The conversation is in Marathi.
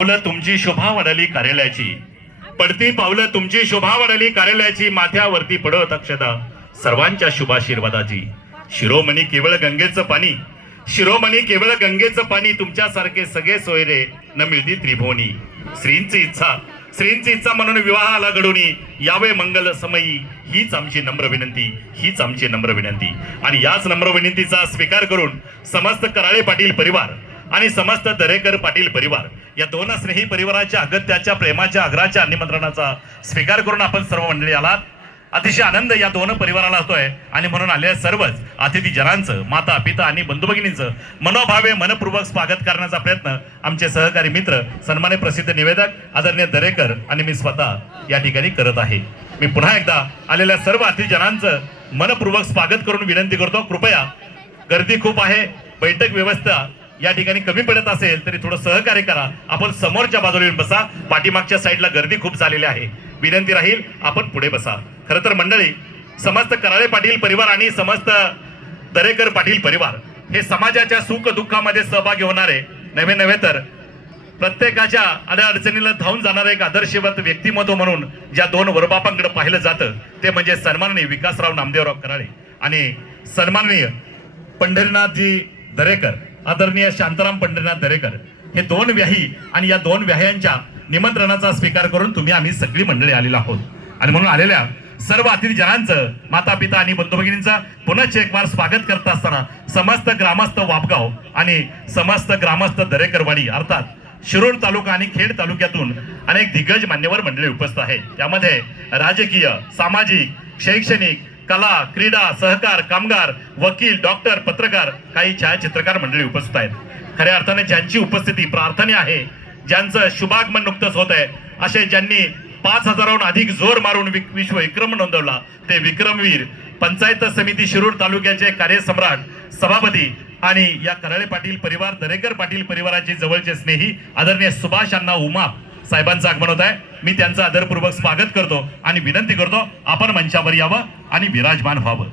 पावलं तुमची शोभा वाढली कार्यालयाची, पडती पावलं तुमची शोभा वाढली कार्यालयाची, माथ्यावरती पडत अक्षता सर्वांच्या शुभाशीर्वादाची. शिरोमणी केवळ गंगेचं पाणी, शिरोमणी केवळ गंगेचं पाणी, तुमच्यासारखे सगळे सोयरे न मिळती त्रिभुवनी. श्रींची इच्छा म्हणून विवाहाला घडूनी यावे मंगल समयी, हीच आमची नम्र विनंती, हीच आमची नम्र विनंती. आणि याच नम्र विनंतीचा स्वीकार करून समस्त कराळे पाटील परिवार आणि समस्त दरेकर पाटील परिवार या दोन स्नेही परिवाराच्या अगत्याच्या प्रेमाच्या आग्रहाच्या निमंत्रणाचा स्वीकार करून आपण सर्व मंडळी आलात. अतिशय आनंद या दोन परिवाराला होतोय आणि म्हणून आलेल्या सर्वच अतिथी जनांचं, माता पिता आणि बंधू भगिनींचं मनोभावे मनपूर्वक स्वागत करण्याचा प्रयत्न आमचे सहकारी मित्र सन्मान्य प्रसिद्ध निवेदक आदरणीय दरेकर आणि मी स्वतः या ठिकाणी करत आहे. मी पुन्हा एकदा आलेल्या सर्व अतिथी जनांचं मनपूर्वक स्वागत करून विनंती करतो, कृपया गर्दी खूप आहे, बैठक व्यवस्था या ठिकाणी कमी पडत असेल तरी थोडं सहकार्य करा. आपण समोरच्या बाजूला येऊन बसा, पाठीमागच्या साईडला गर्दी खूप झालेली आहे, विनंती राहील आपण पुढे बसा. खरं तर मंडळी, समस्त कराळे पाटील परिवार आणि समस्त दरेकर पाटील परिवार हे समाजाच्या सुख दुःखामध्ये सहभागी होणारे नव्हे तर प्रत्येकाच्या अडचणीला धावून जाणारे एक आदर्शवत व्यक्तिमत्व म्हणून ज्या दोन वरबापांकडे पाहिलं जातं ते म्हणजे सन्माननीय विकासराव नामदेवराव कराळे आणि सन्माननीय पंढरीनाथजी दरेकर, आदरणीय शांताराम पंढरीनाथ दरेकर. हे दोन व्याही आणि या दोन व्याह्यांच्या निमंत्रणाचा स्वीकार करून तुम्ही आम्ही सगळी मंडळी आलेलो आहोत. आणि म्हणून आलेल्या सर्व अतिथी जनांचं, माता पिता आणि बंधू भगिनींचं पुन्हा एक बार स्वागत करत असताना समस्त ग्रामस्थ वापगाव आणि समस्त ग्रामस्थ दरेकरवाडी अर्थात शिरूर तालुका आणि खेड तालुक्यातून अनेक दिग्गज मान्यवर मंडळी उपस्थित आहेत. त्यामध्ये राजकीय, सामाजिक, शैक्षणिक, कला, क्रीडा, सहकार, कामगार, वकील, डॉक्टर, पत्रकार, काही छायाचित्रकार मंडळी उपस्थित आहेत. खऱ्या अर्थाने ज्यांची उपस्थिती प्रार्थना आहे, ज्यांचं शुभागमन नुकतंच होत आहे, असे ज्यांनी 5000हून अधिक जोर मारून विश्व विक्रम नोंदवला ते विक्रमवीर पंचायत समिती शिरूर तालुक्याचे कार्यसम्राट, सभापती आणि या कराळे पाटील परिवार, दरेकर पाटील परिवाराचे जवळचे स्नेही आदरणीय सुभाष अण्णा उमाप साहेबांचं आगमन होत आहे. मी त्यांचं आदरपूर्वक स्वागत करतो आणि विनंती करतो आपण मंचावर यावं आणि विराजमान व्हावं.